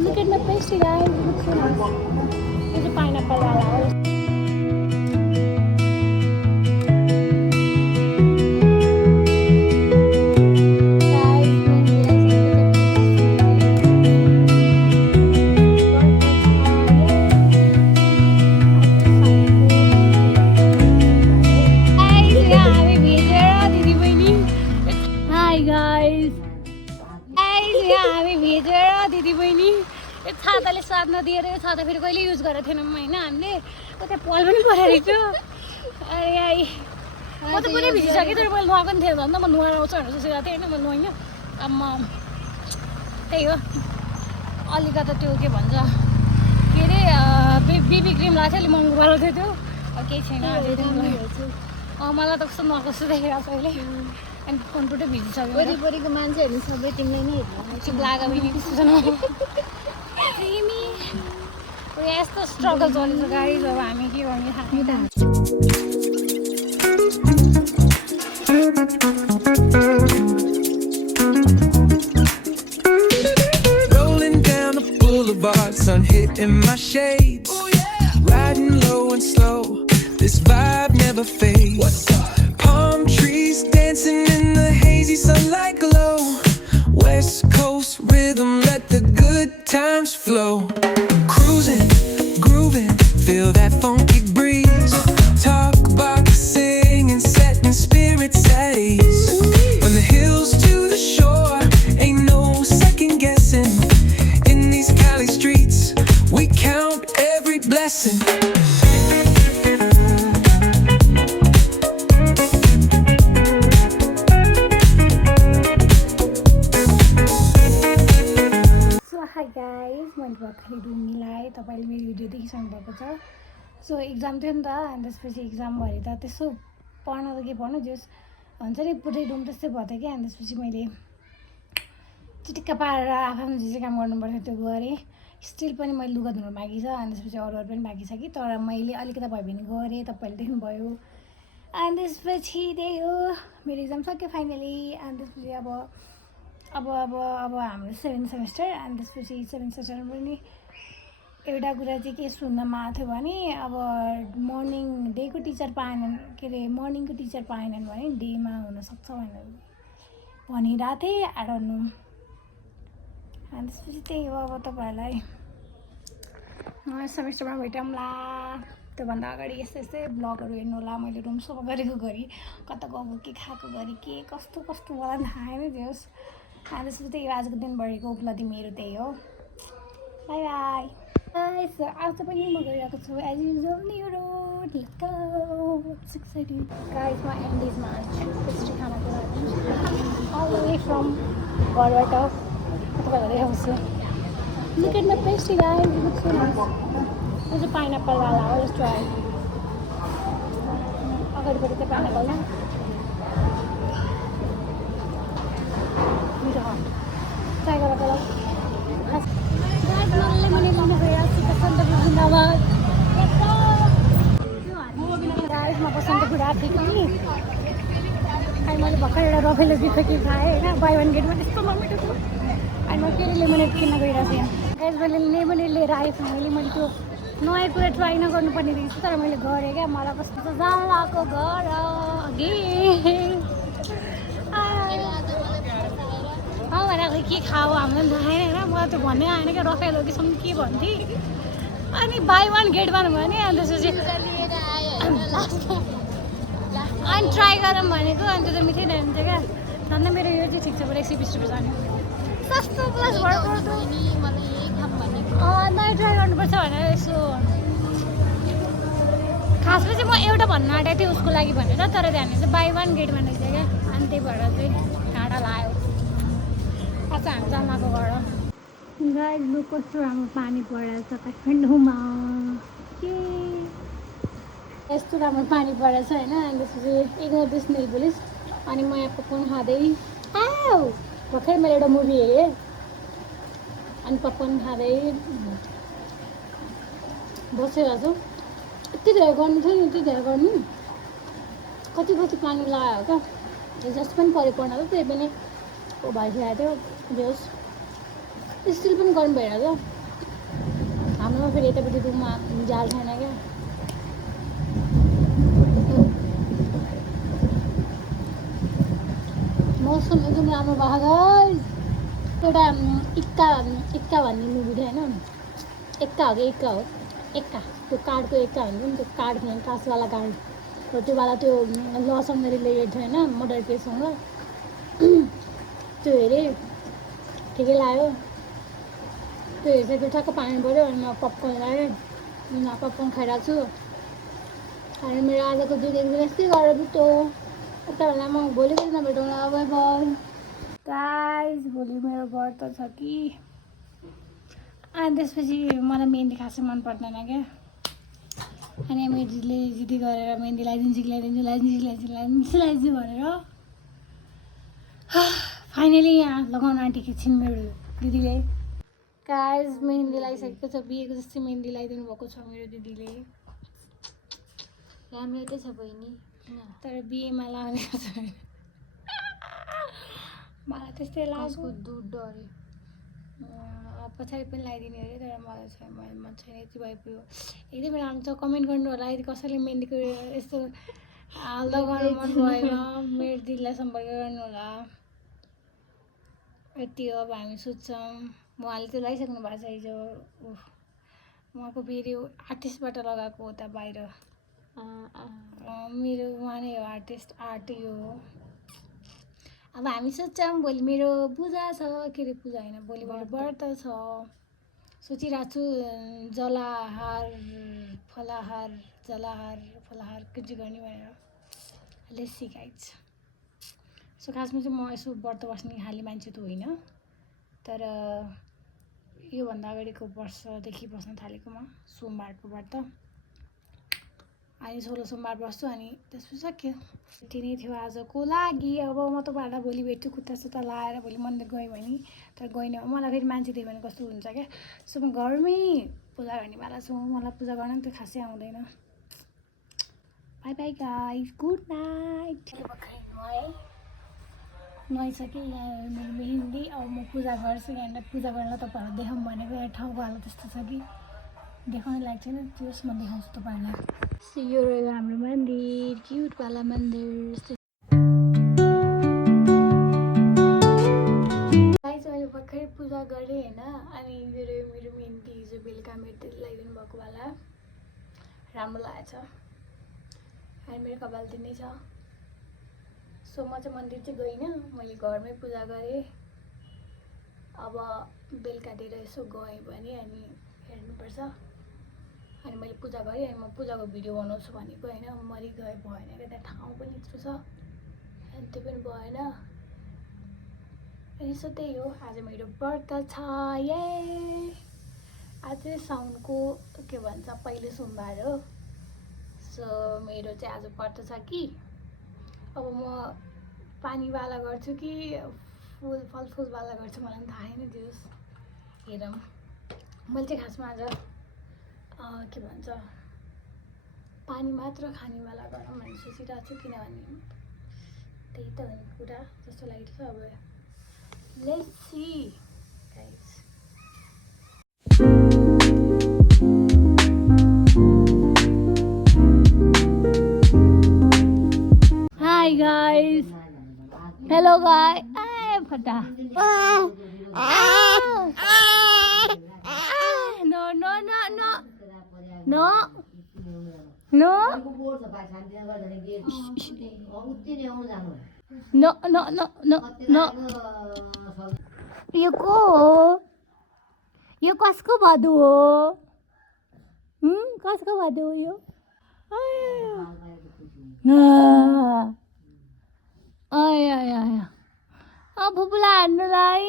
Look at my pastry, guys. It looks so nice. It's a pineapple wala. छाताले स्वाद नदिएर छाता फेरि कहिले युज गरेको थिएनौँ होइन हामीले कतै पल पनि परेको थियो अरे आई म त पुरै भिजिसकेँ तर मैले नुहाएको पनि थिएँ झन् त म नुहाएर आउँछु भनेर सोचेको थिएँ होइन मैले नुहाइनँ आम्मा त्यही हो अलिकति त्यो के भन्छ के अरे बिबी क्रिम लगाएको थियो अलिक महँगो परेको थियो त्यो केही छैन मलाई त कस्तो नकस्तो देखेको छ अहिले अनि फोन पुरै भिजिसक्यो वरिपरिको मान्छेहरू सबै तिमीले नै हेर्नु लाग्यो भने त्यस्तो यस्तो स्ट्रगल चलेछ गाडी जब हामी के गर्ने थाहा Rolling down the boulevard, sun hitting my shades. Riding low and slow, this vibe never fades. Palm trees dancing in the hazy sunlight glow. West Coast rhythm, let the good times flow. Cruising, grooving, feel that funky breeze. Talk about singing, setting spirits at ease. From the hills to the shore, ain't no second guessing. In these Cali streets, we count every blessing. Hi guys मैले भर्खरै room मिलाएँ तपाईँले मेरो video देखिसक्नु भएको छ so exam थियो नि त अनि त्यसपछि एक्जाम भरे त त्यसो पढ्न त के पढ्नु जस भन्छ नि पुरै रुम त्यस्तै भयो थियो क्या अनि त्यसपछि मैले चिटिक्क पारेर आफ्नो जे जे काम गर्नुपर्थ्यो त्यो गरेँ स्टिल पनि मैले लुगा धुनु बाँकी छ अनि त्यसपछि अरू पनि बाँकी छ कि तर मैले अलिकति भए पनि गरेँ तपाईँले देख्नुभयो अनि त्यसपछि त्यही हो मेरो एक्जाम सक्यो फाइनली अनि त्यसपछि अब हाम्रो 7th सेमेस्टर अनि त्यसपछि 7th सेमेस्टरमा पनि एउटा कुरा चाहिँ के सुन्नमा आएको थियो भने अब मर्निङ डेको टिचर पाएनन् के अरे मर्निङको टिचर पाएनन् भने डेमा हुनसक्छ भनेर भनिरहेको थिएँ आई डोन्ट नो अनि त्यसपछि त्यही हो अब तपाईँहरूलाई सेमेस्टरमा भेटौँला त्योभन्दा अगाडि यस्तै यस्तै ब्लगहरू हेर्नु होला मैले रुम सफा गरेको घरि कता गएको के खाएको घरि के कस्तो कस्तो मलाई थाहा नै थियोस् अनि त्यसपछि त्यही आजको दिनभरिको उपलब्धि मेरो त्यही हो बाई बाई आज पनि म गइरहेको छु as usual New Road excited guys म एन्डिजमा पेस्ट्री खानको लागि अल द वे फ्रम घरबाट तपाईँहरूलाई देखाउँछु look at my pastry guys it looks so nice यो चाहिँ पाइनएप्पल वाला हो जस्तो आयो अगाडिपट्टि चाहिँ पाइनएप्पल न ट्राई गरेर मलाई मैले लिन गइरहेको छु बसन्तपुर जिन्दाबाद गाइस म बसन्तपुर आएको थिएँ कि अनि मैले भर्खर एउटा रफेलो बिखो के खाएँ होइन बाई वान गेटमा त्यस्तो नमिठो थियो अनि म फेरि लेमोनेड किन्न गइरहेको थिएँ गाइस मैले लेमोनेड लिएर आएँ मैले त्यो नयाँ कुरा ट्राई नगर्नुपर्ने रहेछ तर मैले गरेँ क्या मलाई कस्तो जालाको घर भनेको के खाऊ हामीलाई थाहा छैन होइन मलाई त भन्नै आएन क्या रफेलो कि सम्म के भन्थेँ अनि बाई वान गेट वान भयो नि अनि त्यसपछि अनि ट्राई गरौँ भनेको अनि त्यो त मिठै जान्छ क्या झन् मेरो यो चाहिँ ठिक छ बरु 120 रुपियाँ जाने सस्तो प्लस भर्खर नयाँ ट्राई गर्नुपर्छ भनेर यसो खासमा चाहिँ म एउटा भन्न आँटेको थिएँ उसको लागि भनेर तर त्यहाँनिर चाहिँ बाई वान गेट वान रहेछ क्या अनि त्यही भएर चाहिँ घाँटा लाग्यो आज हामी जामाको घर गाइस लु कस्तो राम्रो पानी परेको छ काठमाडौँमा के यस्तो राम्रो पानी परेको छ होइन अनि त्यसपछि इग्नोर दिस नेल पुलिस अनि म यहाँ पपकर्न खाँदै भर्खर मैले एउटा मुभी हेरेँ अनि पपकर्न खाँदै बसिरहेको छु यति धेरै गर्नु थियो नि यति धेरै गर्नु कति पानी लगायो क्या जस्तो पनि पऱ्यो पर्न त त्यही पनि भइसकेको थियो बेहोस स्टिल पनि गर्नु भइरहेको छ हाम्रोमा फेरि यतापट्टि रुममा जाल छैन क्या मौसम एकदम राम्रो भएको छ एउटा इक्का भन्ने मुभी थियो होइन एक्का हो एक्का त्यो कार्डको एक्का हुन्छ नि त्यो कार्ड थियो कासवाला कार्ड र त्योवाला त्यो लसँग रिलेटेड थियो होइन मर्डर केससँग त्यो हेरेँ ठिकै लाग्यो त्यो हेर्दाखेरि ठ्याक्क पानी पऱ्यो अनि म पपकर्न लगाएँ पपकर्न खाइरहेको छु अनि मेरो आजको दिन एकदम यस्तै गरेर बित्यो यता बेला म भोलिको दिन भेटौँला बाई बाई गाइस भोलि मेरो व्रत छ कि अनि त्यसपछि मलाई मेहन्दी खासै मन पर्दैन क्या अनि मेरो दिदीले जिद्दी गरेर मेहन्दी लगाइदिन्छु भनेर फाइनली यहाँ लगाउन आँटेकी छिन् मेरो दिदीले गाइस मेहन्दी लगाइसकेको छ बिहेको जस्तै मेहन्दी लगाइदिनु भएको छ मेरो दिदीले राम्रै छ बहिनी तर बिहेमा लाग्ने छैन मलाई त्यस्तै लाग्यो दुध डरे पछाडि पनि लगाइदिने अरे तर मलाई छैन मन छैन यति भइपुग्यो एकदमै राम्रो छ कमेन्ट गर्नु होला यदि कसैले मेहन्दीको यस्तो लगाउनु मन भएन मेरो दिदीलाई सम्पर्क गर्नु होला यति हो अब हामी सोध्छौँ उहाँले त्यो लगाइसक्नु भएको छ हिजो उहाँको फेरि आर्टिस्टबाट लगाएको हो त बाहिर मेरो उहाँ नै हो आर्ट यो हो अब हामी सोध्छौँ भोलि मेरो पूजा छ के अरे पूजा होइन भोलि मेरो व्रत छ सोचिरहेको छु जलाहार फलाहार के चाहिँ गर्ने भनेर लेट्स सी गाइज सो खासमा चाहिँ म यसो व्रत बस्ने खाली मान्छे त होइन तर योभन्दा अगाडिको वर्षदेखि बस्न थालेको म सोमबारको व्रत अनि 16 सोमबार बस्छु अनि त्यसपछि सक्यो यति नै थियो आजको लागि अब म तपाईँहरूलाई भोलि भेट्छु खुट्टा सुत्ता लाएर भोलि मन्दिर गएँ भने तर गइनँ मलाई फेरि मान्छे देख्यो भने कस्तो हुन्छ क्या सो म घरमै पूजा गर्नेवाला छु मलाई पूजा गर्न त खासै आउँदैन bye bye guys good night नुहाइसकेँ यहाँ मेरो मेहेन्दी अब म पूजा गर्छु यहाँनिर पूजा गर्न तपाईँहरूलाई देखाउँ भनेको यहाँ ठाउँको हालत त्यस्तो छ कि देखाउनु लागेको छैन त्योस् म देखाउँछु तपाईँहरूलाई यो रहेको हाम्रो मन्दिर क्युटवाला मन्दिर गाइस मैले भर्खरै पूजा गरेँ होइन अनि यो मेरो मेहेन्दी हिजो बेलुका मेरो दिदीले लगाइदिनु भएको वाला राम्रो लागेछ अनि मेरो कपाल दिनै छ सो म चाहिँ मन्दिर चाहिँ गइनँ मैले घरमै पूजा गरेँ अब बेलुकातिर यसो गएँ भने अनि हेर्नुपर्छ अनि मैले पूजा गरेँ अनि म पूजाको भिडियो बनाउँछु भनेको होइन मरि गए भएन क्या त्यहाँ ठाउँ पनि यत्रो छ अनि त्यो पनि भएन अनि सो त्यही हो आज मेरो व्रत छ ये आज चाहिँ साउनको के भन्छ पहिलो सोमबार हो सो मेरो चाहिँ आज व्रत छ कि अब म पानीवाला गर्छु कि फलफुलवाला गर्छु मलाई पनि थाहा छैन दियोस् हेरौँ मैले चाहिँ खासमा आज के भन्छ पानी मात्र खानेवाला गरौँ भन्ने सोचिरहेको छु किनभने त्यही त हो कुरा जस्तो लाग्छ अब let's see guys hi guys hello guys फटा no no no no no no no no no no no यो को हो यो कसको भदु हो कसको भदु हो यो आया आया अब फुपुला हान्नुलाई